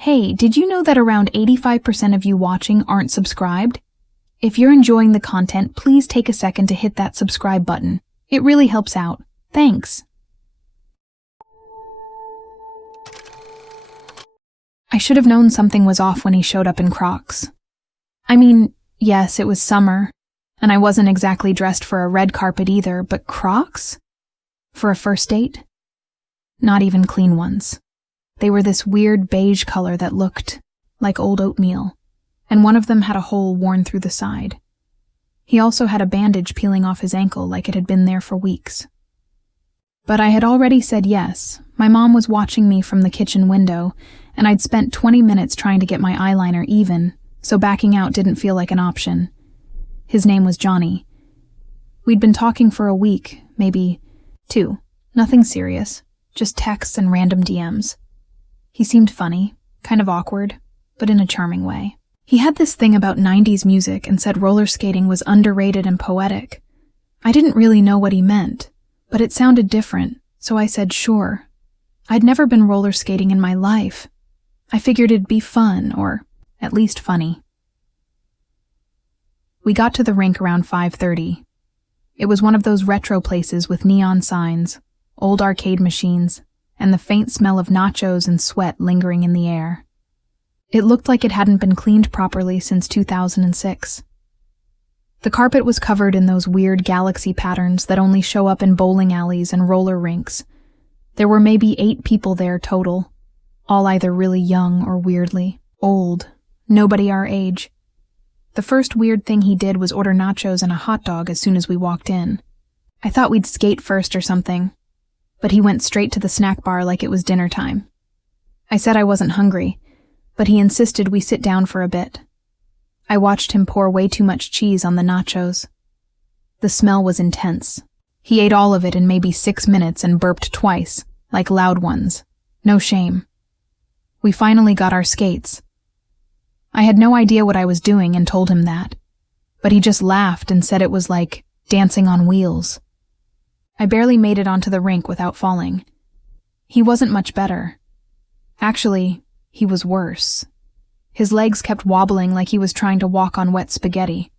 Hey, did you know that around 85% of you watching aren't subscribed? If you're enjoying the content, please take a second to hit that subscribe button. It really helps out. Thanks. I should have known something was off when he showed up in Crocs. I mean, yes, it was summer, and I wasn't exactly dressed for a red carpet either, but Crocs? For a first date? Not even clean ones. They were this weird beige color that looked like old oatmeal, and one of them had a hole worn through the side. He also had a bandage peeling off his ankle like it had been there for weeks. But I had already said yes. My mom was watching me from the kitchen window, and I'd spent 20 minutes trying to get my eyeliner even, so backing out didn't feel like an option. His name was Johnny. We'd been talking for a week, maybe 2. Nothing serious, just texts and random DMs. He seemed funny, kind of awkward, but in a charming way. He had this thing about 90s music and said roller skating was underrated and poetic. I didn't really know what he meant, but it sounded different, so I said sure. I'd never been roller skating in my life. I figured it'd be fun, or at least funny. We got to the rink around 5:30. It was one of those retro places with neon signs, old arcade machines, and the faint smell of nachos and sweat lingering in the air. It looked like it hadn't been cleaned properly since 2006. The carpet was covered in those weird galaxy patterns that only show up in bowling alleys and roller rinks. There were maybe 8 people there total, all either really young or weirdly old, nobody our age. The first weird thing he did was order nachos and a hot dog as soon as we walked in. I thought we'd skate first or something, but he went straight to the snack bar like it was dinner time. I said I wasn't hungry, but he insisted we sit down for a bit. I watched him pour way too much cheese on the nachos. The smell was intense. He ate all of it in maybe 6 minutes and burped twice, like loud ones. No shame. We finally got our skates. I had no idea what I was doing and told him that, but he just laughed and said it was like dancing on wheels. I barely made it onto the rink without falling. He wasn't much better. Actually, he was worse. His legs kept wobbling like he was trying to walk on wet spaghetti.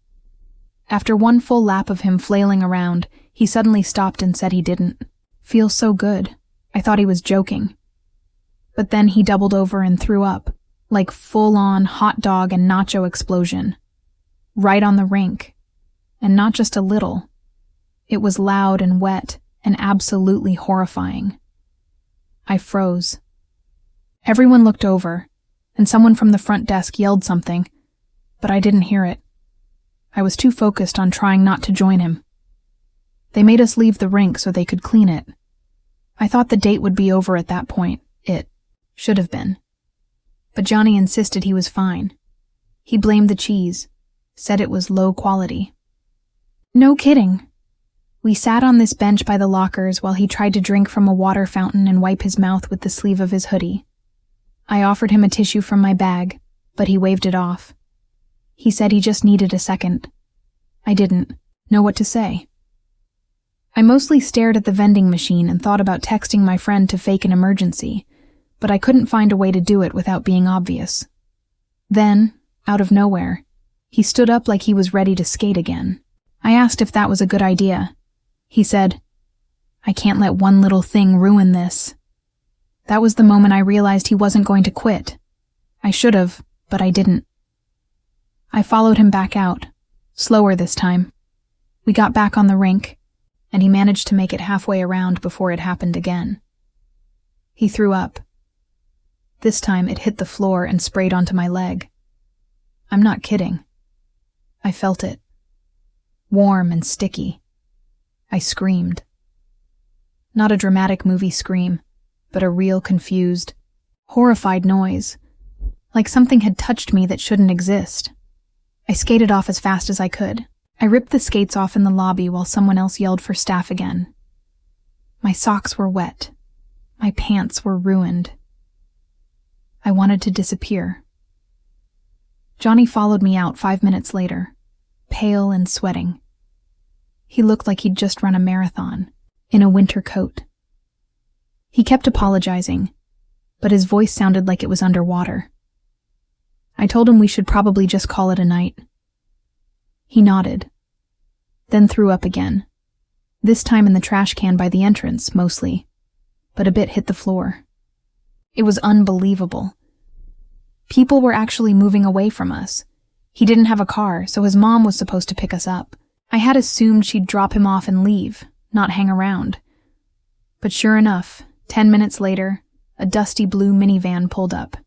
After one full lap of him flailing around, he suddenly stopped and said he didn't feel so good. I thought he was joking. But then he doubled over and threw up, like full-on hot dog and nacho explosion. Right on the rink. And not just a little. It was loud and wet and absolutely horrifying. I froze. Everyone looked over, and someone from the front desk yelled something, but I didn't hear it. I was too focused on trying not to join him. They made us leave the rink so they could clean it. I thought the date would be over at that point. It should have been. But Johnny insisted he was fine. He blamed the cheese, said it was low quality. No kidding. We sat on this bench by the lockers while he tried to drink from a water fountain and wipe his mouth with the sleeve of his hoodie. I offered him a tissue from my bag, but he waved it off. He said he just needed a second. I didn't know what to say. I mostly stared at the vending machine and thought about texting my friend to fake an emergency, but I couldn't find a way to do it without being obvious. Then, out of nowhere, he stood up like he was ready to skate again. I asked if that was a good idea. He said, "I can't let one little thing ruin this." That was the moment I realized he wasn't going to quit. I should have, but I didn't. I followed him back out, slower this time. We got back on the rink, and he managed to make it halfway around before it happened again. He threw up. This time it hit the floor and sprayed onto my leg. I'm not kidding. I felt it. Warm and sticky. I screamed. Not a dramatic movie scream, but a real confused, horrified noise, like something had touched me that shouldn't exist. I skated off as fast as I could. I ripped the skates off in the lobby while someone else yelled for staff again. My socks were wet. My pants were ruined. I wanted to disappear. Johnny followed me out 5 minutes later, pale and sweating. He looked like he'd just run a marathon, in a winter coat. He kept apologizing, but his voice sounded like it was underwater. I told him we should probably just call it a night. He nodded, then threw up again, this time in the trash can by the entrance, mostly, but a bit hit the floor. It was unbelievable. People were actually moving away from us. He didn't have a car, so his mom was supposed to pick us up. I had assumed she'd drop him off and leave, not hang around. But sure enough, 10 minutes later, a dusty blue minivan pulled up.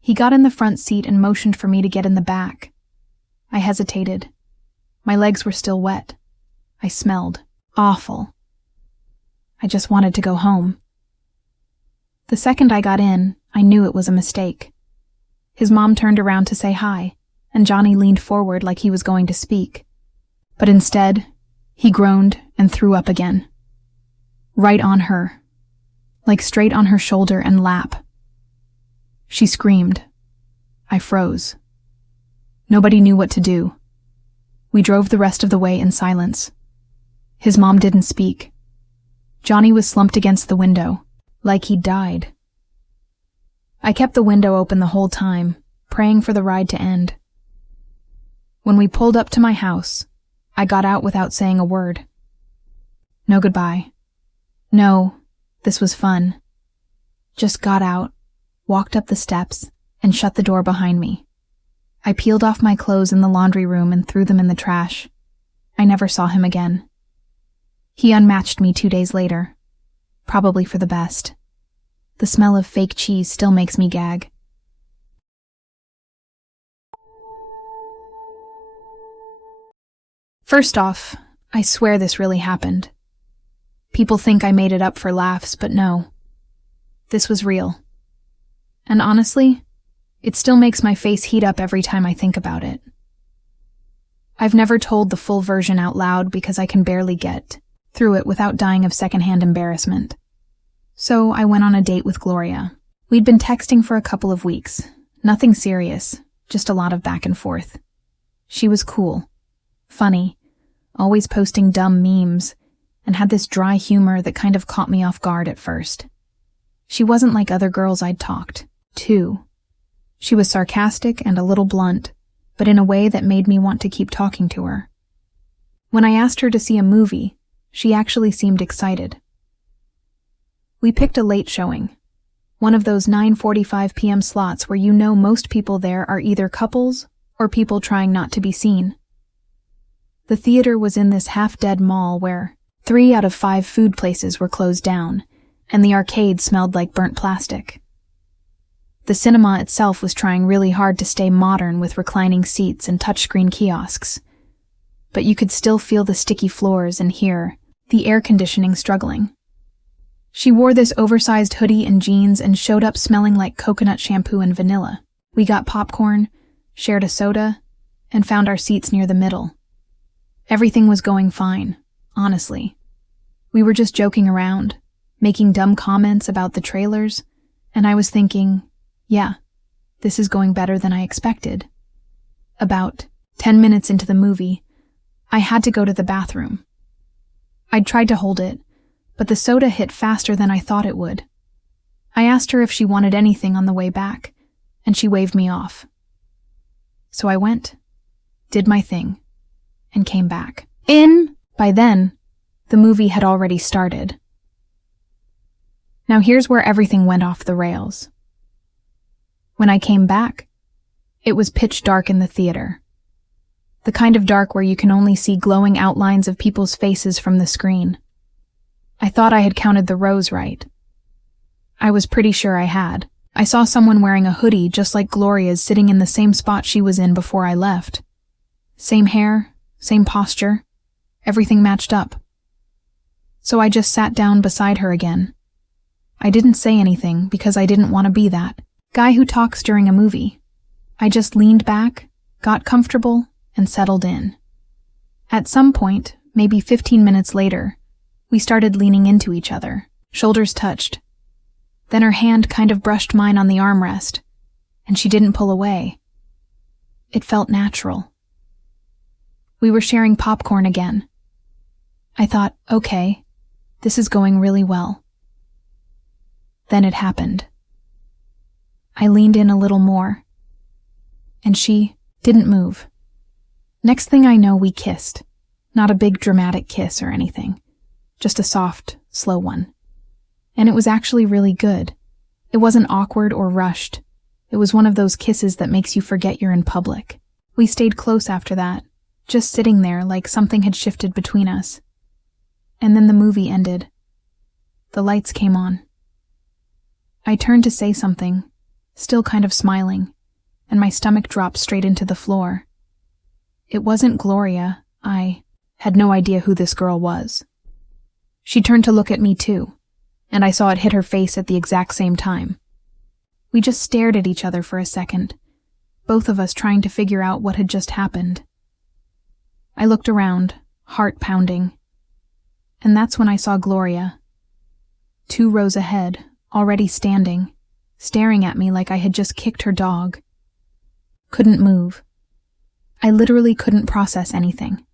He got in the front seat and motioned for me to get in the back. I hesitated. My legs were still wet. I smelled awful. I just wanted to go home. The second I got in, I knew it was a mistake. His mom turned around to say hi, and Johnny leaned forward like he was going to speak. But instead, he groaned and threw up again. Right on her, like straight on her shoulder and lap. She screamed. I froze. Nobody knew what to do. We drove the rest of the way in silence. His mom didn't speak. Johnny was slumped against the window, like he'd died. I kept the window open the whole time, praying for the ride to end. When we pulled up to my house, I got out without saying a word. No goodbye. No, this was fun. Just got out, walked up the steps, and shut the door behind me. I peeled off my clothes in the laundry room and threw them in the trash. I never saw him again. He unmatched me 2 days later, probably for the best. The smell of fake cheese still makes me gag. First off, I swear this really happened. People think I made it up for laughs, but no. This was real. And honestly, it still makes my face heat up every time I think about it. I've never told the full version out loud because I can barely get through it without dying of secondhand embarrassment. So I went on a date with Gloria. We'd been texting for a couple of weeks. Nothing serious, just a lot of back and forth. She was cool, funny, always posting dumb memes, and had this dry humor that kind of caught me off guard at first. She wasn't like other girls I'd talked to. She was sarcastic and a little blunt, but in a way that made me want to keep talking to her. When I asked her to see a movie, she actually seemed excited. We picked a late showing, one of those 9:45 p.m. slots where you know most people there are either couples or people trying not to be seen. The theater was in this half-dead mall where 3 out of 5 food places were closed down, and the arcade smelled like burnt plastic. The cinema itself was trying really hard to stay modern with reclining seats and touchscreen kiosks, but you could still feel the sticky floors and hear the air conditioning struggling. She wore this oversized hoodie and jeans and showed up smelling like coconut shampoo and vanilla. We got popcorn, shared a soda, and found our seats near the middle. Everything was going fine, honestly. We were just joking around, making dumb comments about the trailers, and I was thinking, yeah, this is going better than I expected. About 10 minutes into the movie, I had to go to the bathroom. I'd tried to hold it, but the soda hit faster than I thought it would. I asked her if she wanted anything on the way back, and she waved me off. So I went, did my thing, and came back. By then, the movie had already started. Now here's where everything went off the rails. When I came back, it was pitch dark in the theater. The kind of dark where you can only see glowing outlines of people's faces from the screen. I thought I had counted the rows right. I was pretty sure I had. I saw someone wearing a hoodie just like Gloria's sitting in the same spot she was in before I left. Same hair, same posture, everything matched up. So I just sat down beside her again. I didn't say anything because I didn't want to be that guy who talks during a movie. I just leaned back, got comfortable, and settled in. At some point, maybe 15 minutes later, we started leaning into each other. Shoulders touched. Then her hand kind of brushed mine on the armrest, and she didn't pull away. It felt natural. We were sharing popcorn again. I thought, okay, this is going really well. Then it happened. I leaned in a little more, and she didn't move. Next thing I know, we kissed. Not a big dramatic kiss or anything, just a soft, slow one. And it was actually really good. It wasn't awkward or rushed. It was one of those kisses that makes you forget you're in public. We stayed close after that, just sitting there like something had shifted between us. And then the movie ended. The lights came on. I turned to say something, still kind of smiling, and my stomach dropped straight into the floor. It wasn't Gloria. I had no idea who this girl was. She turned to look at me too, and I saw it hit her face at the exact same time. We just stared at each other for a second, both of us trying to figure out what had just happened. I looked around, heart pounding, and that's when I saw Gloria, 2 rows ahead, already standing, staring at me like I had just kicked her dog. Couldn't move. I literally couldn't process anything.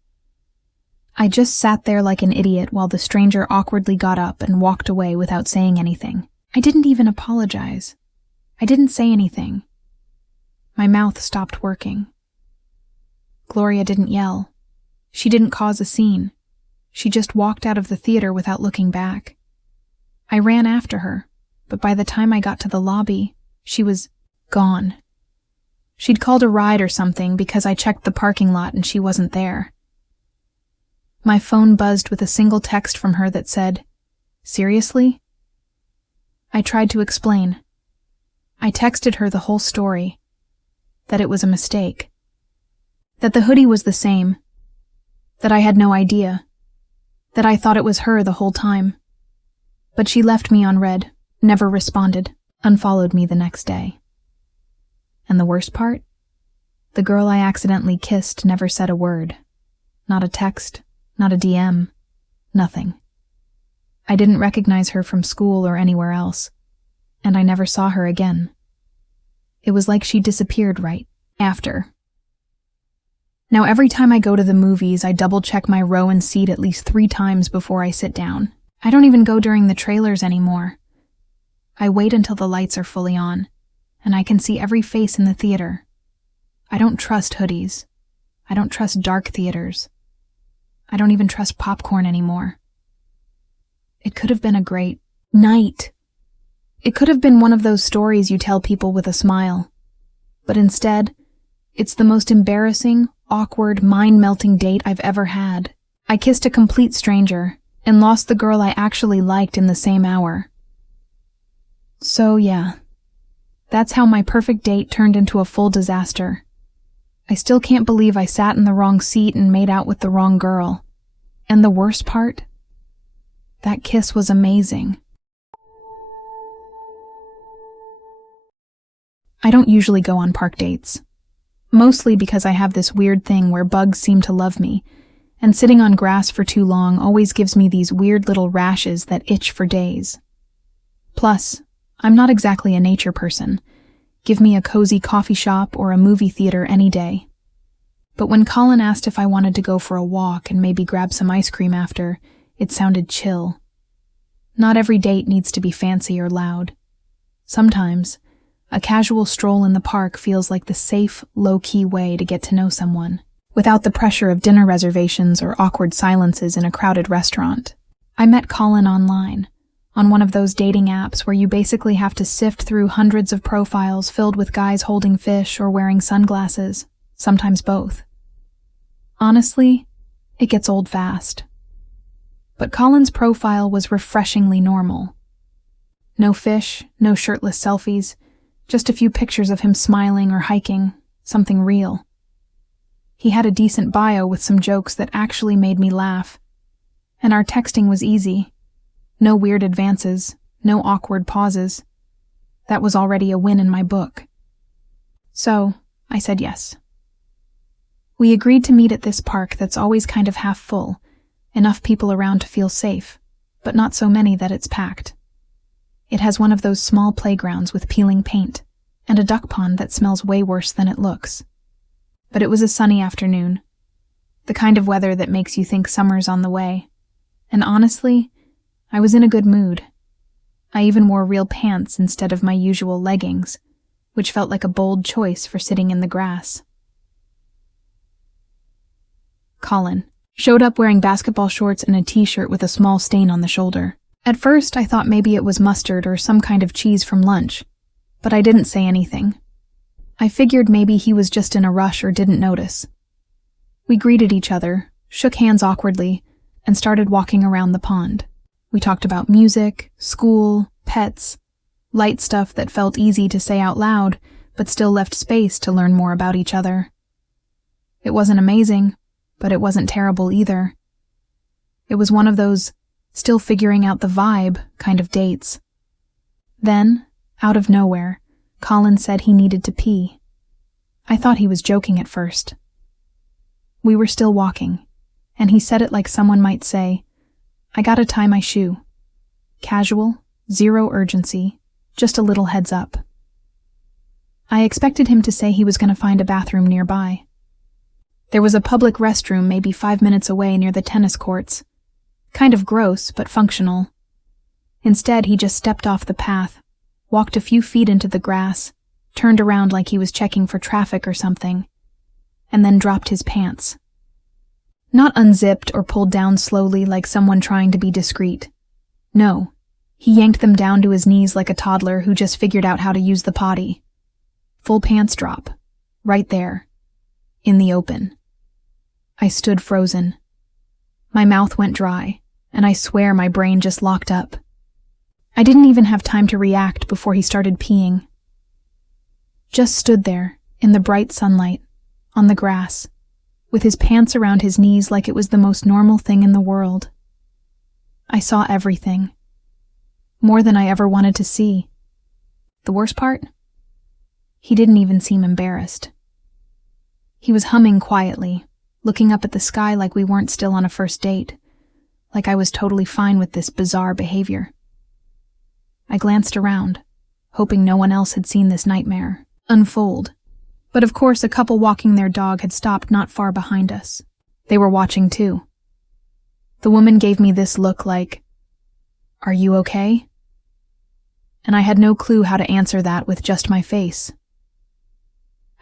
I just sat there like an idiot while the stranger awkwardly got up and walked away without saying anything. I didn't even apologize. I didn't say anything. My mouth stopped working. Gloria didn't yell. She didn't cause a scene. She just walked out of the theater without looking back. I ran after her, but by the time I got to the lobby, she was gone. She'd called a ride or something because I checked the parking lot and she wasn't there. My phone buzzed with a single text from her that said, "Seriously?" I tried to explain. I texted her the whole story, that it was a mistake, that the hoodie was the same, that I had no idea, that I thought it was her the whole time. But she left me on read, never responded, unfollowed me the next day. And the worst part? The girl I accidentally kissed never said a word. Not a text, not a DM, nothing. I didn't recognize her from school or anywhere else, and I never saw her again. It was like she disappeared right after. Now every time I go to the movies, I double-check my row and seat at least 3 times before I sit down. I don't even go during the trailers anymore. I wait until the lights are fully on, and I can see every face in the theater. I don't trust hoodies. I don't trust dark theaters. I don't even trust popcorn anymore. It could have been a great night. It could have been one of those stories you tell people with a smile. But instead, it's the most embarrassing, awkward, mind-melting date I've ever had. I kissed a complete stranger and lost the girl I actually liked in the same hour. So yeah, that's how my perfect date turned into a full disaster. I still can't believe I sat in the wrong seat and made out with the wrong girl. And the worst part? That kiss was amazing. I don't usually go on park dates. Mostly because I have this weird thing where bugs seem to love me, and sitting on grass for too long always gives me these weird little rashes that itch for days. Plus, I'm not exactly a nature person. Give me a cozy coffee shop or a movie theater any day. But when Colin asked if I wanted to go for a walk and maybe grab some ice cream after, it sounded chill. Not every date needs to be fancy or loud. Sometimes, a casual stroll in the park feels like the safe, low-key way to get to know someone, without the pressure of dinner reservations or awkward silences in a crowded restaurant. I met Colin online, on one of those dating apps where you basically have to sift through hundreds of profiles filled with guys holding fish or wearing sunglasses, sometimes both. Honestly, it gets old fast. But Colin's profile was refreshingly normal. No fish, no shirtless selfies, just a few pictures of him smiling or hiking, something real. He had a decent bio with some jokes that actually made me laugh, and our texting was easy. No weird advances, no awkward pauses. That was already a win in my book. So, I said yes. We agreed to meet at this park that's always kind of half full, enough people around to feel safe, but not so many that it's packed. It has one of those small playgrounds with peeling paint, and a duck pond that smells way worse than it looks. But it was a sunny afternoon, the kind of weather that makes you think summer's on the way, and honestly, I was in a good mood. I even wore real pants instead of my usual leggings, which felt like a bold choice for sitting in the grass. Colin showed up wearing basketball shorts and a t-shirt with a small stain on the shoulder. At first, I thought maybe it was mustard or some kind of cheese from lunch, but I didn't say anything. I figured maybe he was just in a rush or didn't notice. We greeted each other, shook hands awkwardly, and started walking around the pond. We talked about music, school, pets, light stuff that felt easy to say out loud, but still left space to learn more about each other. It wasn't amazing, but it wasn't terrible either. It was one of those still figuring out the vibe kind of dates. Then, out of nowhere, Colin said he needed to pee. I thought he was joking at first. We were still walking, and he said it like someone might say, "I gotta tie my shoe." Casual, zero urgency, just a little heads up. I expected him to say he was gonna find a bathroom nearby. There was a public restroom maybe 5 minutes away near the tennis courts. Kind of gross, but functional. Instead, he just stepped off the path, walked a few feet into the grass, turned around like he was checking for traffic or something, and then dropped his pants. Not unzipped or pulled down slowly like someone trying to be discreet. No, he yanked them down to his knees like a toddler who just figured out how to use the potty. Full pants drop. Right there. In the open. I stood frozen. My mouth went dry, and I swear my brain just locked up. I didn't even have time to react before he started peeing. Just stood there, in the bright sunlight, on the grass, with his pants around his knees like it was the most normal thing in the world. I saw everything. More than I ever wanted to see. The worst part? He didn't even seem embarrassed. He was humming quietly, looking up at the sky like we weren't still on a first date, like I was totally fine with this bizarre behavior. I glanced around, hoping no one else had seen this nightmare unfold. But of course, a couple walking their dog had stopped not far behind us. They were watching too. The woman gave me this look like, "Are you okay?" And I had no clue how to answer that with just my face.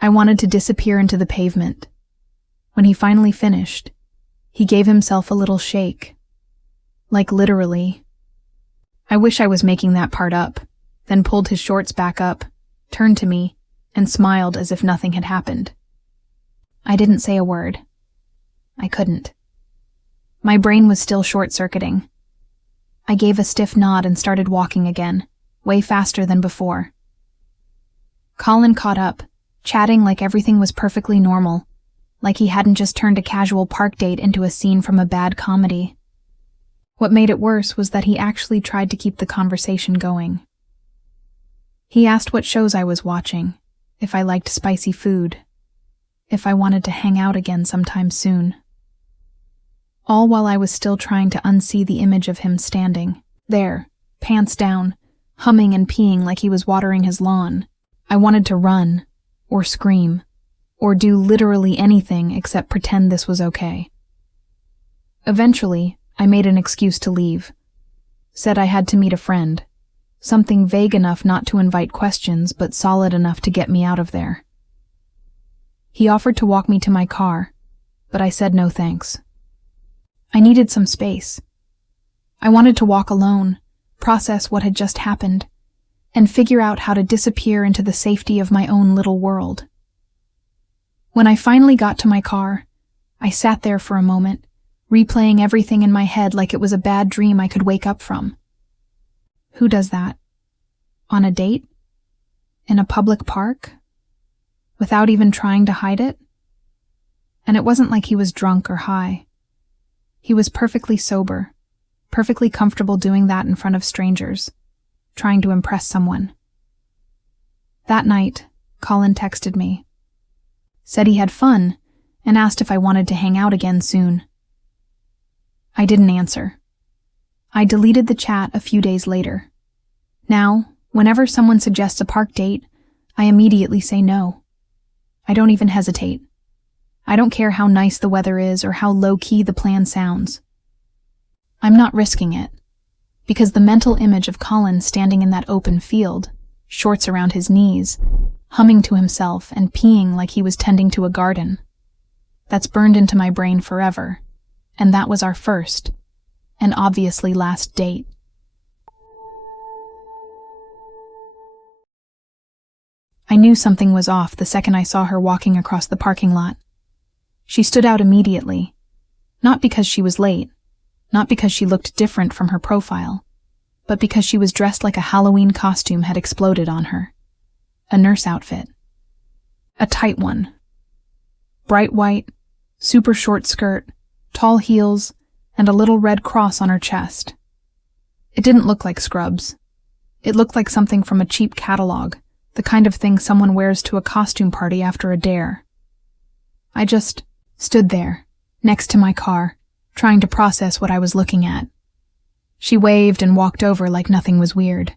I wanted to disappear into the pavement. When he finally finished, he gave himself a little shake. Like literally. I wish I was making that part up, then pulled his shorts back up, turned to me, and smiled as if nothing had happened. I didn't say a word. I couldn't. My brain was still short-circuiting. I gave a stiff nod and started walking again, way faster than before. Colin caught up, chatting like everything was perfectly normal, like he hadn't just turned a casual park date into a scene from a bad comedy. What made it worse was that he actually tried to keep the conversation going. He asked what shows I was watching, if I liked spicy food, if I wanted to hang out again sometime soon. All while I was still trying to unsee the image of him standing, there, pants down, humming and peeing like he was watering his lawn. I wanted to run, or scream, or do literally anything except pretend this was okay. Eventually, I made an excuse to leave. Said I had to meet a friend. Something vague enough not to invite questions, but solid enough to get me out of there. He offered to walk me to my car, but I said no thanks. I needed some space. I wanted to walk alone, process what had just happened, and figure out how to disappear into the safety of my own little world. When I finally got to my car, I sat there for a moment, replaying everything in my head like it was a bad dream I could wake up from. Who does that? On a date? In a public park? Without even trying to hide it? And it wasn't like he was drunk or high. He was perfectly sober, perfectly comfortable doing that in front of strangers, trying to impress someone. That night, Colin texted me. Said he had fun, and asked if I wanted to hang out again soon. I didn't answer. I deleted the chat a few days later. Now, whenever someone suggests a park date, I immediately say no. I don't even hesitate. I don't care how nice the weather is or how low-key the plan sounds. I'm not risking it, because the mental image of Colin standing in that open field, shorts around his knees, humming to himself and peeing like he was tending to a garden. That's burned into my brain forever, and that was our first, and obviously last date. I knew something was off the second I saw her walking across the parking lot. She stood out immediately, not because she was late, not because she looked different from her profile, but because she was dressed like a Halloween costume had exploded on her. A nurse outfit. A tight one. Bright white, super short skirt, tall heels, and a little red cross on her chest. It didn't look like scrubs. It looked like something from a cheap catalog, the kind of thing someone wears to a costume party after a dare. I just stood there, next to my car, trying to process what I was looking at. She waved and walked over like nothing was weird.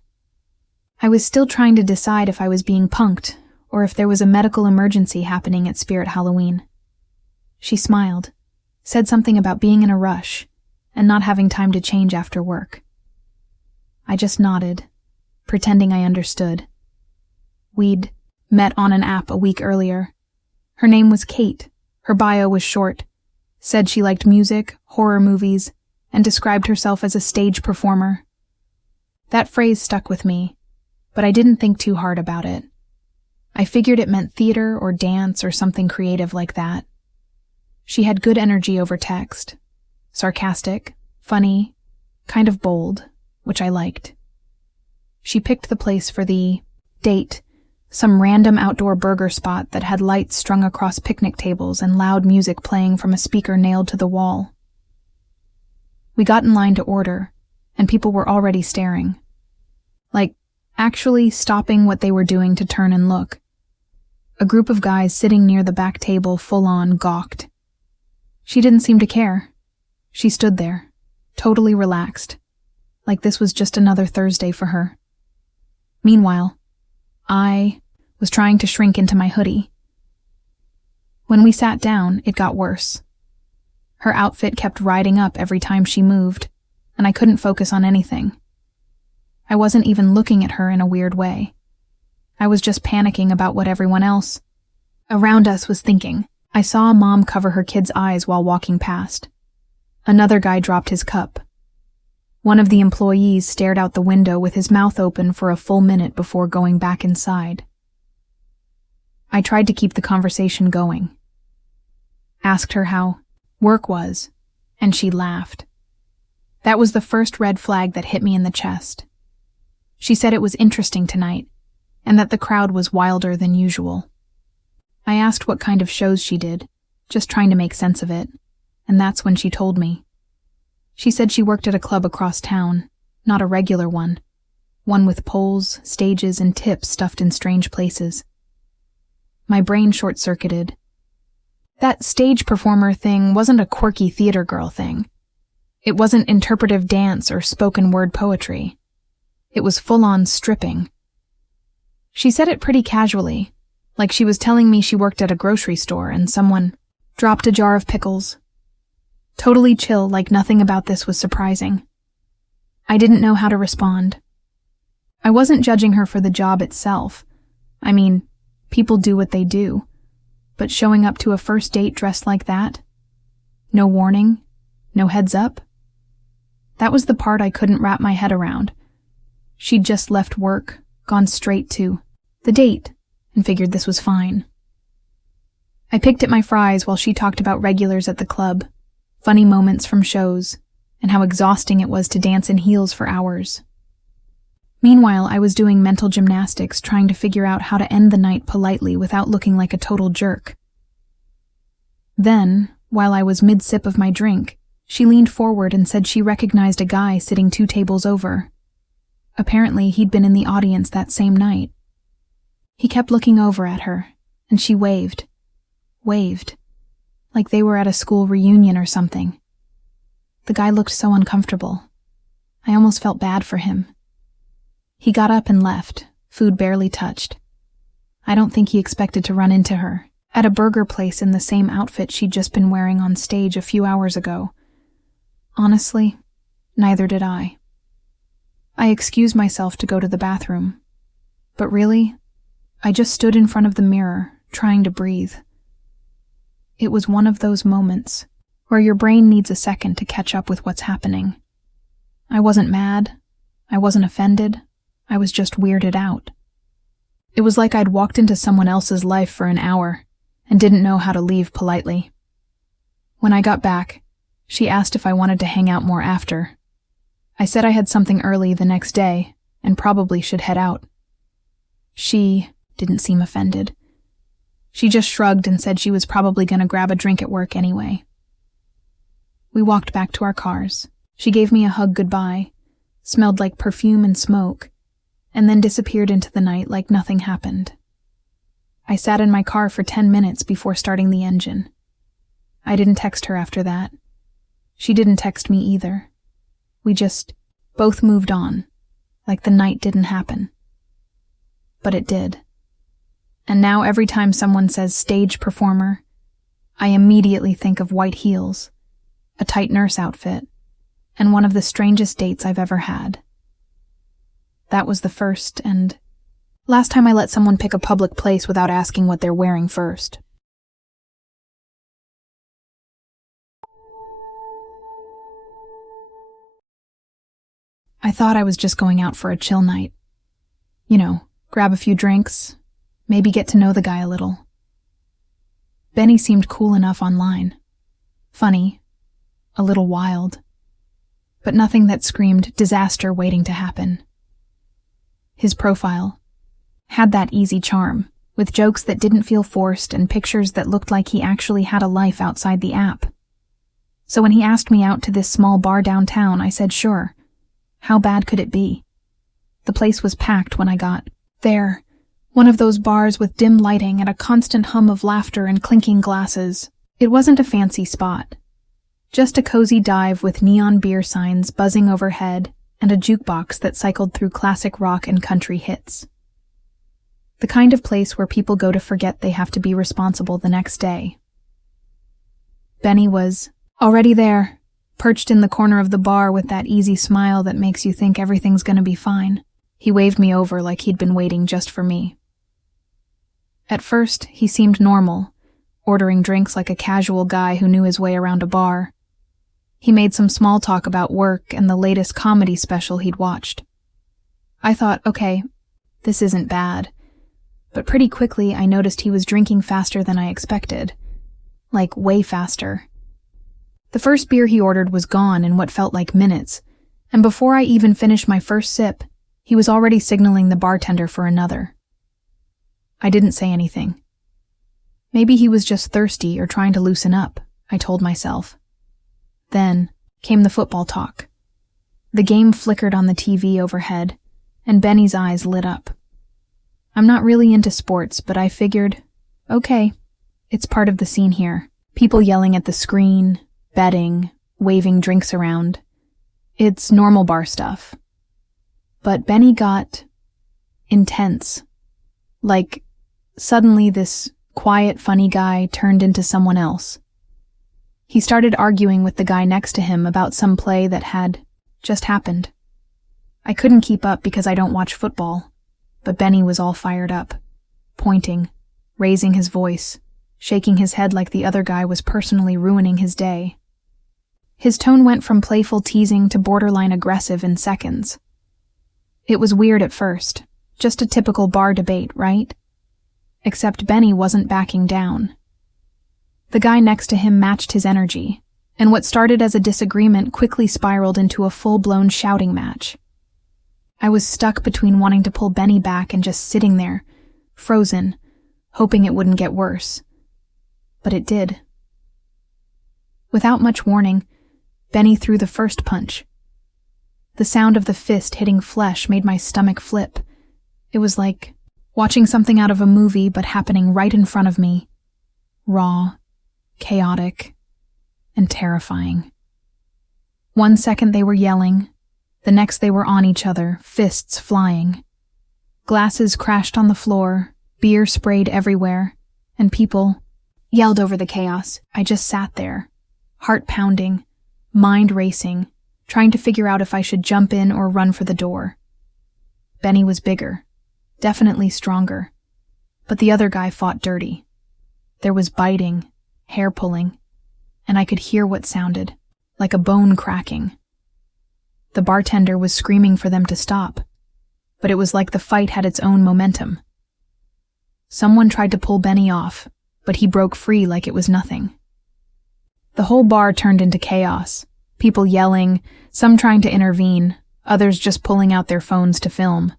I was still trying to decide if I was being punked or if there was a medical emergency happening at Spirit Halloween. She smiled, said something about being in a rush and not having time to change after work. I just nodded, pretending I understood. We'd met on an app a week earlier. Her name was Kate. Her bio was short, said she liked music, horror movies, and described herself as a stage performer. That phrase stuck with me, but I didn't think too hard about it. I figured it meant theater or dance or something creative like that. She had good energy over text. Sarcastic, funny, kind of bold, which I liked. She picked the place for the date, some random outdoor burger spot that had lights strung across picnic tables and loud music playing from a speaker nailed to the wall. We got in line to order, and people were already staring. Like, actually stopping what they were doing to turn and look. A group of guys sitting near the back table full-on gawked. She didn't seem to care. She stood there, totally relaxed, like this was just another Thursday for her. Meanwhile, I was trying to shrink into my hoodie. When we sat down, it got worse. Her outfit kept riding up every time she moved, and I couldn't focus on anything. I wasn't even looking at her in a weird way. I was just panicking about what everyone else around us was thinking. I saw a mom cover her kid's eyes while walking past. Another guy dropped his cup. One of the employees stared out the window with his mouth open for a full minute before going back inside. I tried to keep the conversation going. Asked her how work was, and she laughed. That was the first red flag that hit me in the chest. She said it was interesting tonight, and that the crowd was wilder than usual. I asked what kind of shows she did, just trying to make sense of it, and that's when she told me. She said she worked at a club across town, not a regular one with poles, stages, and tips stuffed in strange places. My brain short-circuited. That stage performer thing wasn't a quirky theater girl thing. It wasn't interpretive dance or spoken word poetry. It was full-on stripping. She said it pretty casually, like she was telling me she worked at a grocery store and someone dropped a jar of pickles. Totally chill, like nothing about this was surprising. I didn't know how to respond. I wasn't judging her for the job itself. I mean, people do what they do. But showing up to a first date dressed like that? No warning? No heads up? That was the part I couldn't wrap my head around. She'd just left work, gone straight to the date, and figured this was fine. I picked at my fries while she talked about regulars at the club, funny moments from shows, and how exhausting it was to dance in heels for hours. Meanwhile, I was doing mental gymnastics trying to figure out how to end the night politely without looking like a total jerk. Then, while I was mid-sip of my drink, she leaned forward and said she recognized a guy sitting 2 tables over. Apparently, he'd been in the audience that same night. He kept looking over at her, and she waved, like they were at a school reunion or something. The guy looked so uncomfortable. I almost felt bad for him. He got up and left, food barely touched. I don't think he expected to run into her at a burger place in the same outfit she'd just been wearing on stage a few hours ago. Honestly, neither did I. I excused myself to go to the bathroom. But really, I just stood in front of the mirror, trying to breathe. It was one of those moments where your brain needs a second to catch up with what's happening. I wasn't mad. I wasn't offended. I was just weirded out. It was like I'd walked into someone else's life for an hour and didn't know how to leave politely. When I got back, she asked if I wanted to hang out more after. I said I had something early the next day and probably should head out. She didn't seem offended. She just shrugged and said she was probably going to grab a drink at work anyway. We walked back to our cars. She gave me a hug goodbye, smelled like perfume and smoke, and then disappeared into the night like nothing happened. I sat in my car for 10 minutes before starting the engine. I didn't text her after that. She didn't text me either. We just both moved on, like the night didn't happen. But it did. And now every time someone says stage performer, I immediately think of white heels, a tight nurse outfit, and one of the strangest dates I've ever had. That was the first and last time I let someone pick a public place without asking what they're wearing first. I thought I was just going out for a chill night. You know, grab a few drinks, maybe get to know the guy a little. Benny seemed cool enough online. Funny, a little wild, but nothing that screamed disaster waiting to happen. His profile had that easy charm, with jokes that didn't feel forced and pictures that looked like he actually had a life outside the app. So when he asked me out to this small bar downtown, I said sure. How bad could it be? The place was packed when I got there. One of those bars with dim lighting and a constant hum of laughter and clinking glasses. It wasn't a fancy spot. Just a cozy dive with neon beer signs buzzing overhead and a jukebox that cycled through classic rock and country hits. The kind of place where people go to forget they have to be responsible the next day. Benny was already there, perched in the corner of the bar with that easy smile that makes you think everything's gonna be fine. He waved me over like he'd been waiting just for me. At first, he seemed normal, ordering drinks like a casual guy who knew his way around a bar. He made some small talk about work and the latest comedy special he'd watched. I thought, okay, this isn't bad. But pretty quickly I noticed he was drinking faster than I expected. Like, way faster. The first beer he ordered was gone in what felt like minutes, and before I even finished my first sip, he was already signaling the bartender for another. I didn't say anything. Maybe he was just thirsty or trying to loosen up, I told myself. Then came the football talk. The game flickered on the TV overhead, and Benny's eyes lit up. I'm not really into sports, but I figured, okay, it's part of the scene here. People yelling at the screen, betting, waving drinks around. It's normal bar stuff. But Benny got intense. Like, suddenly this quiet, funny guy turned into someone else. He started arguing with the guy next to him about some play that had just happened. I couldn't keep up because I don't watch football, but Benny was all fired up, pointing, raising his voice, shaking his head like the other guy was personally ruining his day. His tone went from playful teasing to borderline aggressive in seconds. It was weird at first, just a typical bar debate, right? Except Benny wasn't backing down. The guy next to him matched his energy, and what started as a disagreement quickly spiraled into a full-blown shouting match. I was stuck between wanting to pull Benny back and just sitting there, frozen, hoping it wouldn't get worse. But it did. Without much warning, Benny threw the first punch. The sound of the fist hitting flesh made my stomach flip. It was like watching something out of a movie but happening right in front of me. Raw, chaotic, and terrifying. 1 second they were yelling, the next they were on each other, fists flying. Glasses crashed on the floor, beer sprayed everywhere, and people yelled over the chaos. I just sat there, heart pounding, mind racing, trying to figure out if I should jump in or run for the door. Benny was bigger, definitely stronger, But the other guy fought dirty. There was biting, hair pulling, and I could hear what sounded like a bone cracking. The bartender was screaming for them to stop, but it was like the fight had its own momentum. Someone tried to pull Benny off, but he broke free like it was nothing. The whole bar turned into chaos, people yelling, some trying to intervene, others just pulling out their phones to film.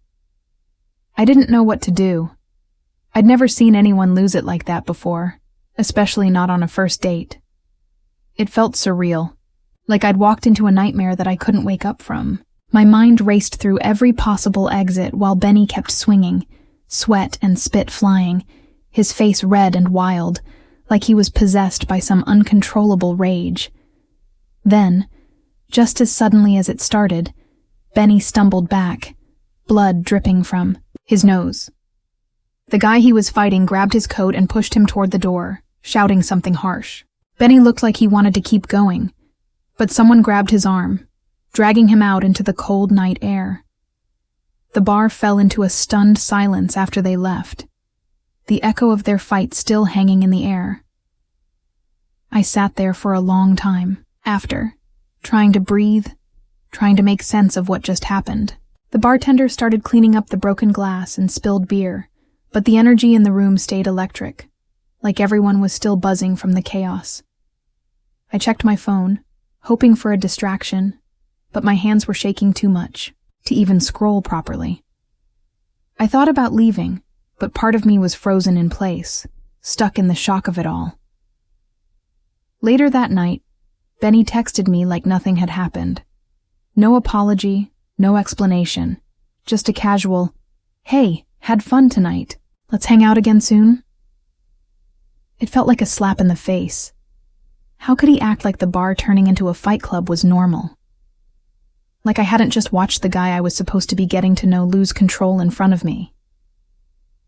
I didn't know what to do. I'd never seen anyone lose it like that before, especially not on a first date. It felt surreal, like I'd walked into a nightmare that I couldn't wake up from. My mind raced through every possible exit while Benny kept swinging, sweat and spit flying, his face red and wild, like he was possessed by some uncontrollable rage. Then, just as suddenly as it started, Benny stumbled back, blood dripping from his nose. The guy he was fighting grabbed his coat and pushed him toward the door, shouting something harsh. Benny looked like he wanted to keep going, but someone grabbed his arm, dragging him out into the cold night air. The bar fell into a stunned silence after they left, the echo of their fight still hanging in the air. I sat there for a long time after, trying to breathe, trying to make sense of what just happened. The bartender started cleaning up the broken glass and spilled beer, but the energy in the room stayed electric, like everyone was still buzzing from the chaos. I checked my phone, hoping for a distraction, but my hands were shaking too much to even scroll properly. I thought about leaving, but part of me was frozen in place, stuck in the shock of it all. Later that night, Benny texted me like nothing had happened. No apology, no explanation, just a casual, "Hey, had fun tonight. Let's hang out again soon?" It felt like a slap in the face. How could he act like the bar turning into a fight club was normal? Like I hadn't just watched the guy I was supposed to be getting to know lose control in front of me.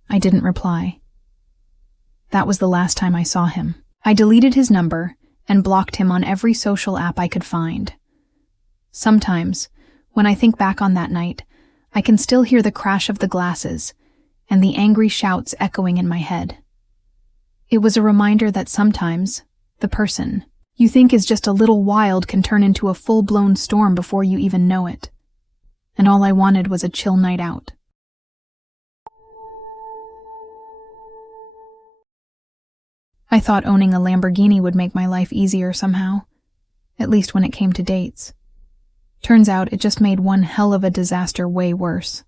I didn't reply. That was the last time I saw him. I deleted his number and blocked him on every social app I could find. Sometimes, when I think back on that night, I can still hear the crash of the glasses and the angry shouts echoing in my head. It was a reminder that sometimes, the person you think is just a little wild can turn into a full-blown storm before you even know it. And all I wanted was a chill night out. I thought owning a Lamborghini would make my life easier somehow, at least when it came to dates. Turns out it just made one hell of a disaster way worse.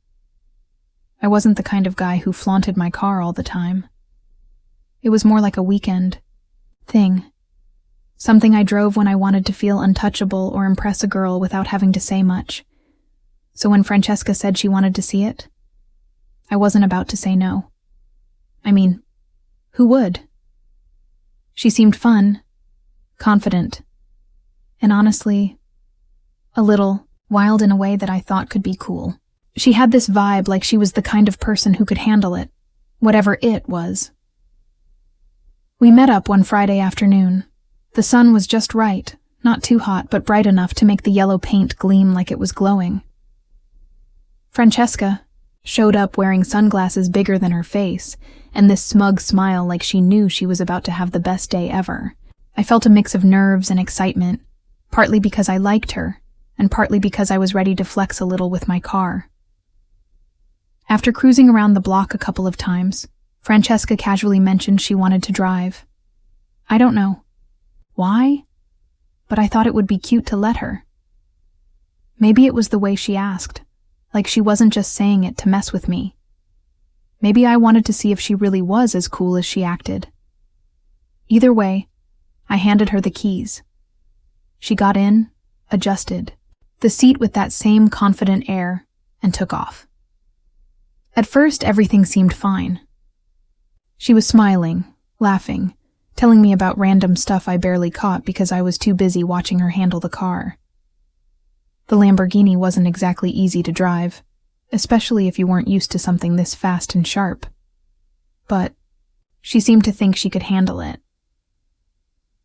I wasn't the kind of guy who flaunted my car all the time. It was more like a weekend thing. Something I drove when I wanted to feel untouchable or impress a girl without having to say much. So when Francesca said she wanted to see it, I wasn't about to say no. I mean, who would? She seemed fun, confident, and honestly, a little wild in a way that I thought could be cool. She had this vibe like she was the kind of person who could handle it, whatever it was. We met up one Friday afternoon. The sun was just right, not too hot but bright enough to make the yellow paint gleam like it was glowing. Francesca showed up wearing sunglasses bigger than her face, and this smug smile like she knew she was about to have the best day ever. I felt a mix of nerves and excitement, partly because I liked her, and partly because I was ready to flex a little with my car. After cruising around the block a couple of times, Francesca casually mentioned she wanted to drive. I don't know why, but I thought it would be cute to let her. Maybe it was the way she asked, like she wasn't just saying it to mess with me. Maybe I wanted to see if she really was as cool as she acted. Either way, I handed her the keys. She got in, adjusted the seat with that same confident air, and took off. At first, everything seemed fine. She was smiling, laughing, telling me about random stuff I barely caught because I was too busy watching her handle the car. The Lamborghini wasn't exactly easy to drive, especially if you weren't used to something this fast and sharp. But she seemed to think she could handle it.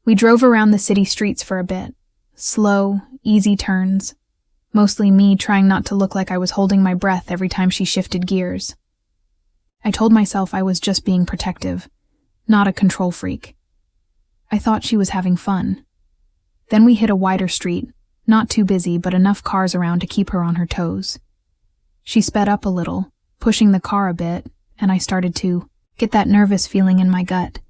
We drove around the city streets for a bit, slow, easy turns, mostly me trying not to look like I was holding my breath every time she shifted gears. I told myself I was just being protective, not a control freak. I thought she was having fun. Then we hit a wider street, not too busy, but enough cars around to keep her on her toes. She sped up a little, pushing the car a bit, and I started to get that nervous feeling in my gut,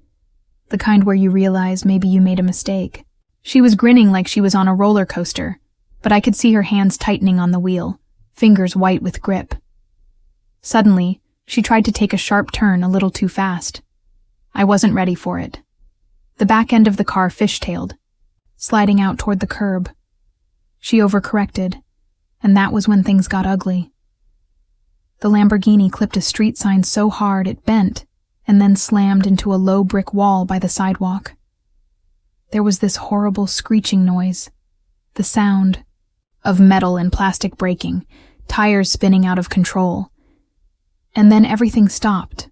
the kind where you realize maybe you made a mistake. She was grinning like she was on a roller coaster, but I could see her hands tightening on the wheel, fingers white with grip. Suddenly, she tried to take a sharp turn a little too fast. I wasn't ready for it. The back end of the car fishtailed, sliding out toward the curb. She overcorrected, and that was when things got ugly. The Lamborghini clipped a street sign so hard it bent, and then slammed into a low brick wall by the sidewalk. There was this horrible screeching noise, the sound of metal and plastic breaking, tires spinning out of control. And then everything stopped.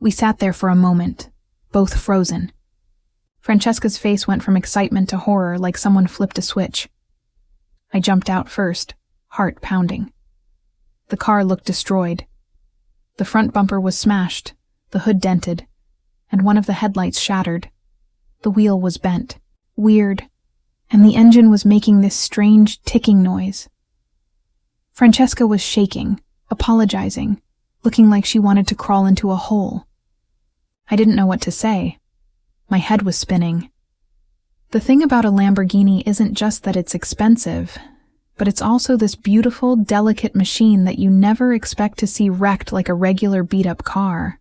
We sat there for a moment, both frozen. Francesca's face went from excitement to horror like someone flipped a switch. I jumped out first, heart pounding. The car looked destroyed. The front bumper was smashed, the hood dented, and one of the headlights shattered. The wheel was bent, weird, and the engine was making this strange ticking noise. Francesca was shaking, apologizing, looking like she wanted to crawl into a hole. I didn't know what to say. My head was spinning. The thing about a Lamborghini isn't just that it's expensive, but it's also this beautiful, delicate machine that you never expect to see wrecked like a regular beat-up car.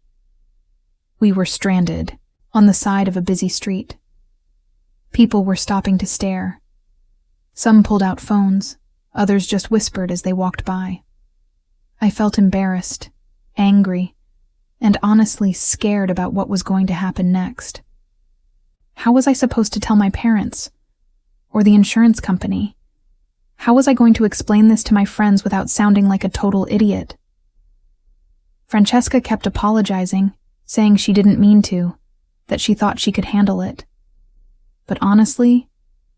We were stranded, on the side of a busy street. People were stopping to stare. Some pulled out phones, others just whispered as they walked by. I felt embarrassed, angry, and honestly scared about what was going to happen next. How was I supposed to tell my parents? Or the insurance company? How was I going to explain this to my friends without sounding like a total idiot? Francesca kept apologizing, saying she didn't mean to, that she thought she could handle it. But honestly,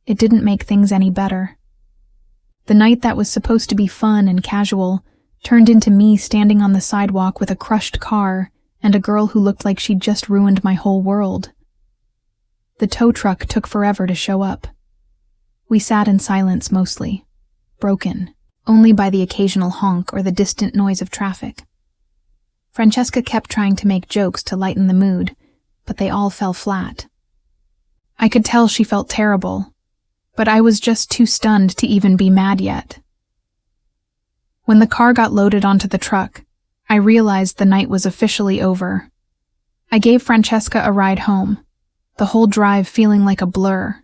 it didn't make things any better. The night that was supposed to be fun and casual turned into me standing on the sidewalk with a crushed car and a girl who looked like she'd just ruined my whole world. The tow truck took forever to show up. We sat in silence mostly, broken, only by the occasional honk or the distant noise of traffic. Francesca kept trying to make jokes to lighten the mood, but they all fell flat. I could tell she felt terrible, but I was just too stunned to even be mad yet. When the car got loaded onto the truck, I realized the night was officially over. I gave Francesca a ride home, the whole drive feeling like a blur.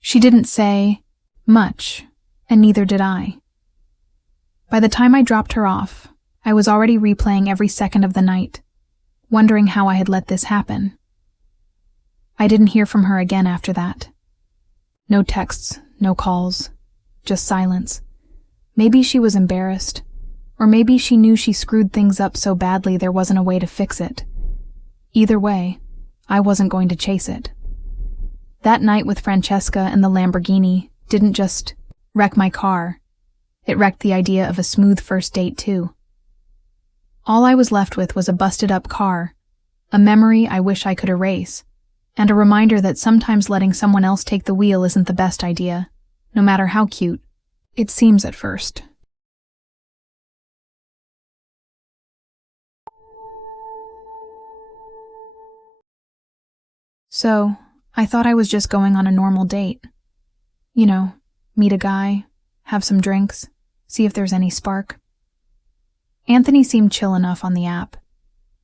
She didn't say much, and neither did I. By the time I dropped her off, I was already replaying every second of the night, wondering how I had let this happen. I didn't hear from her again after that. No texts, no calls, just silence. Maybe she was embarrassed, or maybe she knew she screwed things up so badly there wasn't a way to fix it. Either way, I wasn't going to chase it. That night with Francesca and the Lamborghini didn't just wreck my car, it wrecked the idea of a smooth first date too. All I was left with was a busted-up car, a memory I wish I could erase, and a reminder that sometimes letting someone else take the wheel isn't the best idea, no matter how cute it seems at first. So, I thought I was just going on a normal date. You know, meet a guy, have some drinks, see if there's any spark. Anthony seemed chill enough on the app.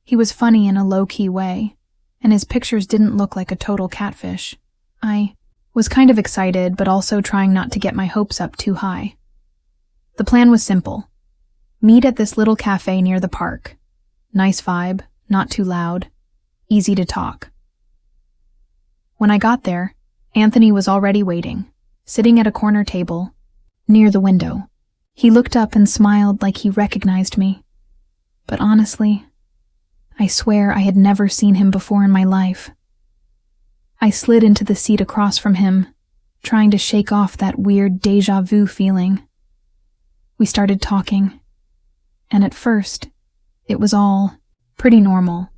He was funny in a low-key way, and his pictures didn't look like a total catfish. I was kind of excited, but also trying not to get my hopes up too high. The plan was simple. Meet at this little cafe near the park. Nice vibe, not too loud, easy to talk. When I got there, Anthony was already waiting, sitting at a corner table, near the window. He looked up and smiled like he recognized me. But honestly, I swear I had never seen him before in my life. I slid into the seat across from him, trying to shake off that weird déjà vu feeling. We started talking, and at first, it was all Pretty normal.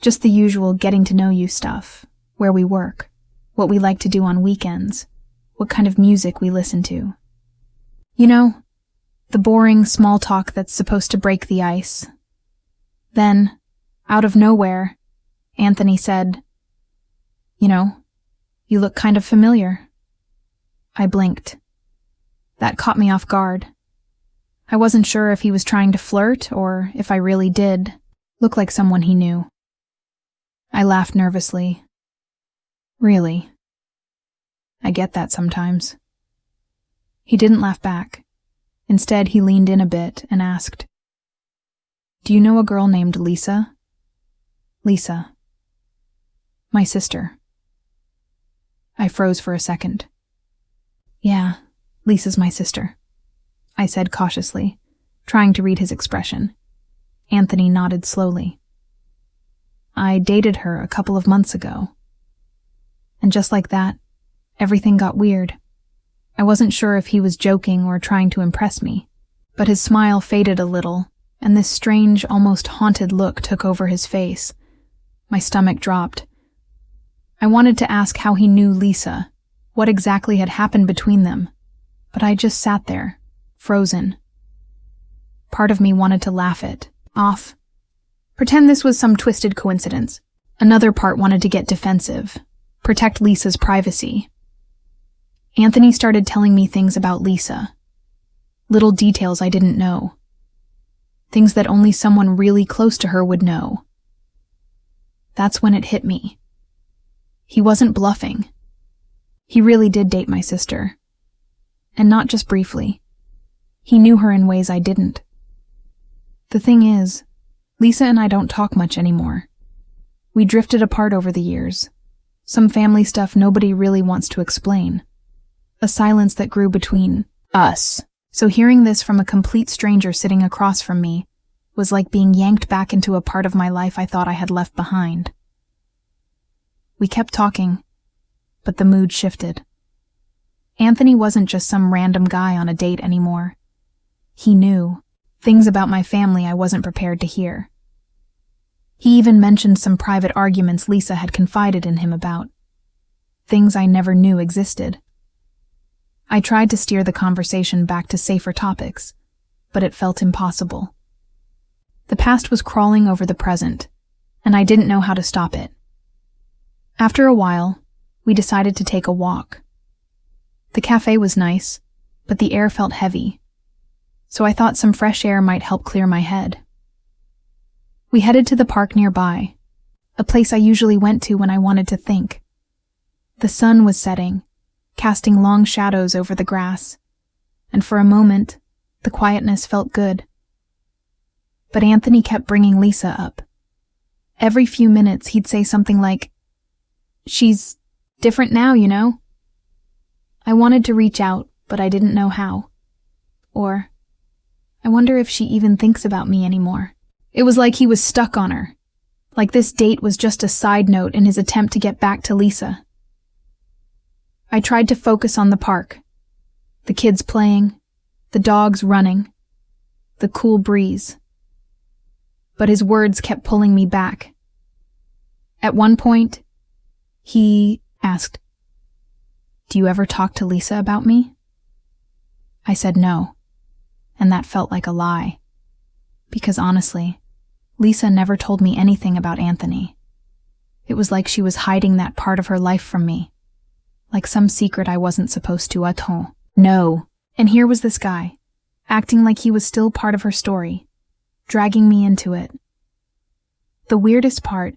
Just the usual getting to know you stuff. Where we work. What we like to do on weekends. What kind of music we listen to. You know, the boring small talk that's supposed to break the ice. Then, out of nowhere, Anthony said, "You know, you look kind of familiar." I blinked. That caught me off guard. I wasn't sure if he was trying to flirt or if I really did look like someone he knew. I laughed nervously. Really? I get that sometimes. He didn't laugh back. Instead, he leaned in a bit and asked, "Do you know a girl named Lisa?" Lisa. My sister. I froze for a second. "Yeah, Lisa's my sister," I said cautiously, trying to read his expression. Anthony nodded slowly. "I dated her a couple of months ago." And just like that, everything got weird. I wasn't sure if he was joking or trying to impress me, but his smile faded a little, and this strange, almost haunted look took over his face. My stomach dropped. I wanted to ask how he knew Lisa, what exactly had happened between them, but I just sat there, frozen. Part of me wanted to laugh it off. Pretend this was some twisted coincidence. Another part wanted to get defensive, protect Lisa's privacy. Anthony started telling me things about Lisa. Little details I didn't know. Things that only someone really close to her would know. That's when it hit me. He wasn't bluffing. He really did date my sister. And not just briefly. He knew her in ways I didn't. The thing is, Lisa and I don't talk much anymore. We drifted apart over the years. Some family stuff nobody really wants to explain. A silence that grew between us. So hearing this from a complete stranger sitting across from me was like being yanked back into a part of my life I thought I had left behind. We kept talking, but the mood shifted. Anthony wasn't just some random guy on a date anymore. He knew things about my family I wasn't prepared to hear. He even mentioned some private arguments Lisa had confided in him about. Things I never knew existed. I tried to steer the conversation back to safer topics, but it felt impossible. The past was crawling over the present, and I didn't know how to stop it. After a while, we decided to take a walk. The cafe was nice, but the air felt heavy, so I thought some fresh air might help clear my head. We headed to the park nearby, a place I usually went to when I wanted to think. The sun was setting, casting long shadows over the grass, and for a moment, the quietness felt good. But Anthony kept bringing Lisa up. Every few minutes, he'd say something like, "She's different now, you know?" I wanted to reach out, but I didn't know how. Or, I wonder if she even thinks about me anymore. It was like he was stuck on her, like this date was just a side note in his attempt to get back to Lisa. I tried to focus on the park, the kids playing, the dogs running, the cool breeze. But his words kept pulling me back. At one point, he asked, "Do you ever talk to Lisa about me?" I said no, and that felt like a lie. Because honestly, Lisa never told me anything about Anthony. It was like she was hiding that part of her life from me. Like some secret I wasn't supposed to attend. No. And here was this guy, acting like he was still part of her story, dragging me into it. The weirdest part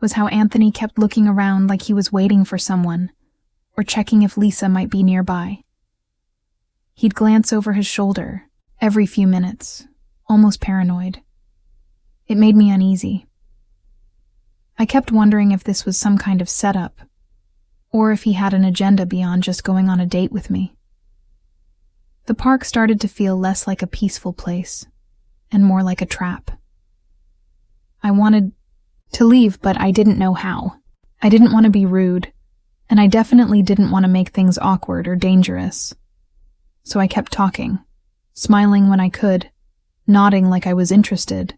was how Anthony kept looking around like he was waiting for someone, or checking if Lisa might be nearby. He'd glance over his shoulder every few minutes, almost paranoid. It made me uneasy. I kept wondering if this was some kind of setup, or if he had an agenda beyond just going on a date with me. The park started to feel less like a peaceful place, and more like a trap. I wanted to leave, but I didn't know how. I didn't want to be rude, and I definitely didn't want to make things awkward or dangerous. So I kept talking, smiling when I could, nodding like I was interested.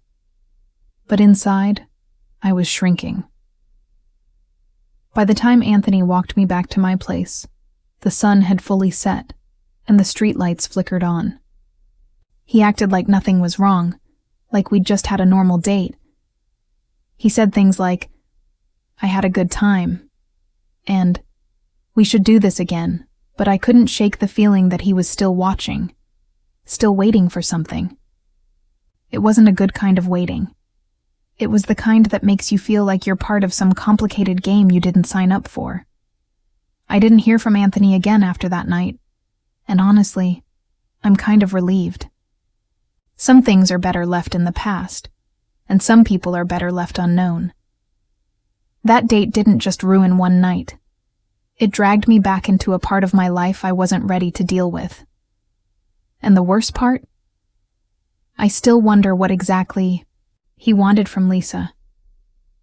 But inside, I was shrinking. By the time Anthony walked me back to my place, the sun had fully set, and the streetlights flickered on. He acted like nothing was wrong, like we'd just had a normal date. He said things like, "I had a good time," and "We should do this again," but I couldn't shake the feeling that he was still watching, still waiting for something. It wasn't a good kind of waiting. It was the kind that makes you feel like you're part of some complicated game you didn't sign up for. I didn't hear from Anthony again after that night, and honestly, I'm kind of relieved. Some things are better left in the past, and some people are better left unknown. That date didn't just ruin one night. It dragged me back into a part of my life I wasn't ready to deal with. And the worst part? I still wonder what exactly he wanted from Lisa,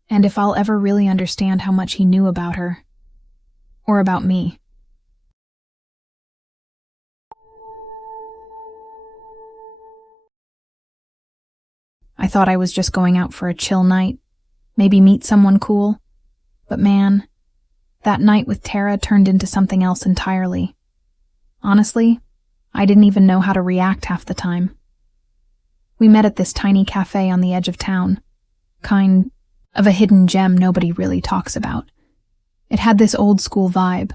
and if I'll ever really understand how much he knew about her, or about me. I thought I was just going out for a chill night, maybe meet someone cool, but man, that night with Tara turned into something else entirely. Honestly, I didn't even know how to react half the time. We met at this tiny cafe on the edge of town, kind of a hidden gem nobody really talks about. It had this old-school vibe,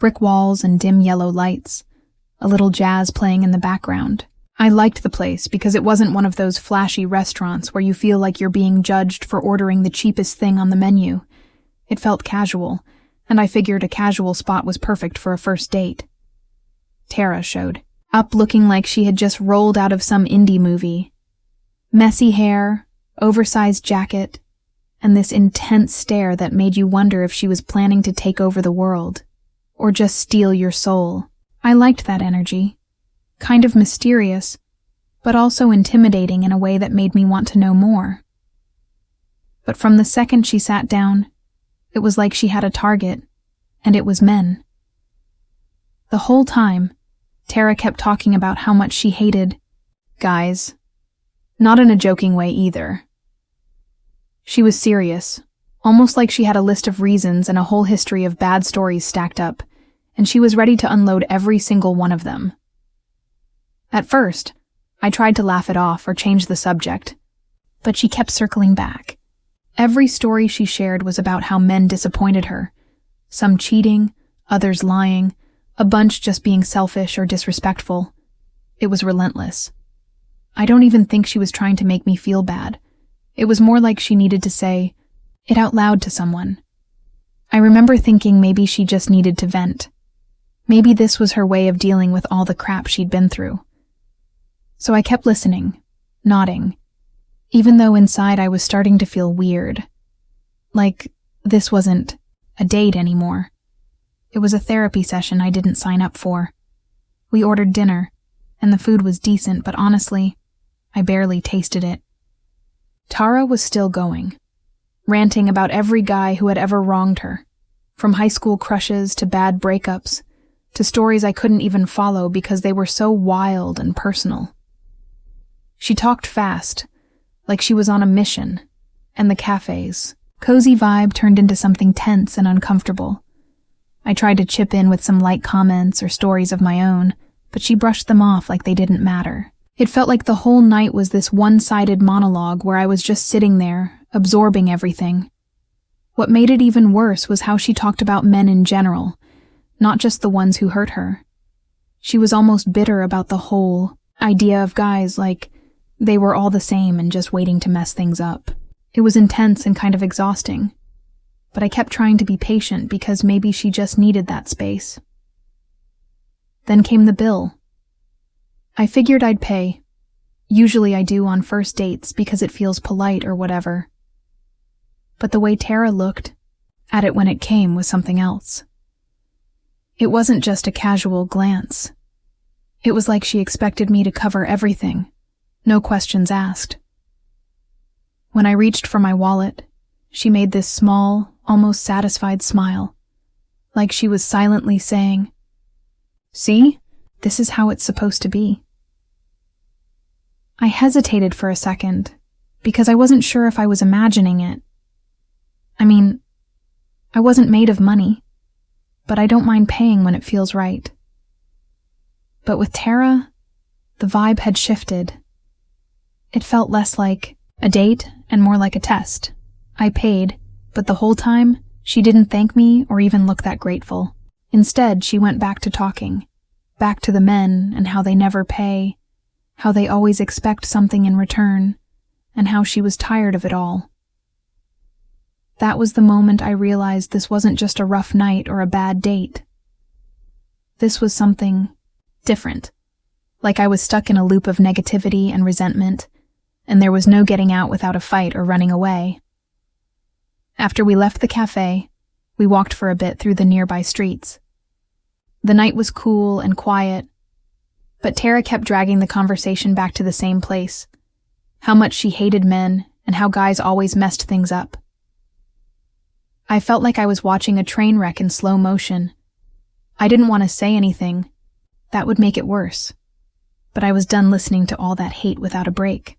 brick walls and dim yellow lights, a little jazz playing in the background. I liked the place because it wasn't one of those flashy restaurants where you feel like you're being judged for ordering the cheapest thing on the menu. It felt casual, and I figured a casual spot was perfect for a first date. Tara showed up looking like she had just rolled out of some indie movie. Messy hair, oversized jacket, and this intense stare that made you wonder if she was planning to take over the world, or just steal your soul. I liked that energy. Kind of mysterious, but also intimidating in a way that made me want to know more. But from the second she sat down, it was like she had a target, and it was men. The whole time, Tara kept talking about how much she hated guys. Not in a joking way either. She was serious, almost like she had a list of reasons and a whole history of bad stories stacked up, and she was ready to unload every single one of them. At first, I tried to laugh it off or change the subject, but she kept circling back. Every story she shared was about how men disappointed her, some cheating, others lying, a bunch just being selfish or disrespectful. It was relentless. I don't even think she was trying to make me feel bad. It was more like she needed to say it out loud to someone. I remember thinking maybe she just needed to vent. Maybe this was her way of dealing with all the crap she'd been through. So I kept listening, nodding, even though inside I was starting to feel weird. Like this wasn't a date anymore. It was a therapy session I didn't sign up for. We ordered dinner, and the food was decent, but honestly, I barely tasted it. Tara was still going, ranting about every guy who had ever wronged her, from high school crushes to bad breakups, to stories I couldn't even follow because they were so wild and personal. She talked fast, like she was on a mission, and the cafe's cozy vibe turned into something tense and uncomfortable. I tried to chip in with some light comments or stories of my own, but she brushed them off like they didn't matter. It felt like the whole night was this one-sided monologue where I was just sitting there, absorbing everything. What made it even worse was how she talked about men in general, not just the ones who hurt her. She was almost bitter about the whole idea of guys, like they were all the same and just waiting to mess things up. It was intense and kind of exhausting, but I kept trying to be patient because maybe she just needed that space. Then came the bill. I figured I'd pay. Usually I do on first dates because it feels polite or whatever. But the way Tara looked at it when it came was something else. It wasn't just a casual glance. It was like she expected me to cover everything, no questions asked. When I reached for my wallet, she made this small, almost satisfied smile, like she was silently saying, "See, this is how it's supposed to be." I hesitated for a second, because I wasn't sure if I was imagining it. I mean, I wasn't made of money, but I don't mind paying when it feels right. But with Tara, the vibe had shifted. It felt less like a date and more like a test. I paid, but the whole time, she didn't thank me or even look that grateful. Instead, she went back to talking, back to the men and how they never pay, how they always expect something in return, and how she was tired of it all. That was the moment I realized this wasn't just a rough night or a bad date. This was something different, like I was stuck in a loop of negativity and resentment, and there was no getting out without a fight or running away. After we left the cafe, we walked for a bit through the nearby streets. The night was cool and quiet, but Tara kept dragging the conversation back to the same place, how much she hated men and how guys always messed things up. I felt like I was watching a train wreck in slow motion. I didn't want to say anything. That would make it worse. But I was done listening to all that hate without a break.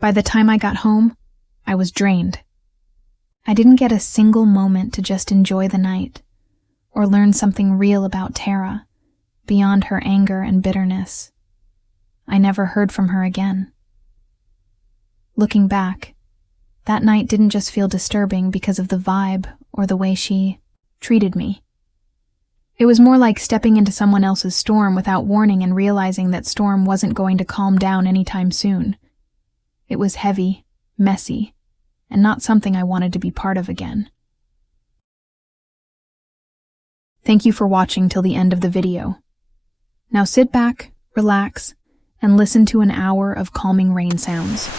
By the time I got home, I was drained. I didn't get a single moment to just enjoy the night, or learn something real about Tara, beyond her anger and bitterness. I never heard from her again. Looking back, that night didn't just feel disturbing because of the vibe or the way she treated me. It was more like stepping into someone else's storm without warning and realizing that storm wasn't going to calm down anytime soon. It was heavy, messy, and not something I wanted to be part of again. Thank you for watching till the end of the video. Now sit back, relax, and listen to an hour of calming rain sounds.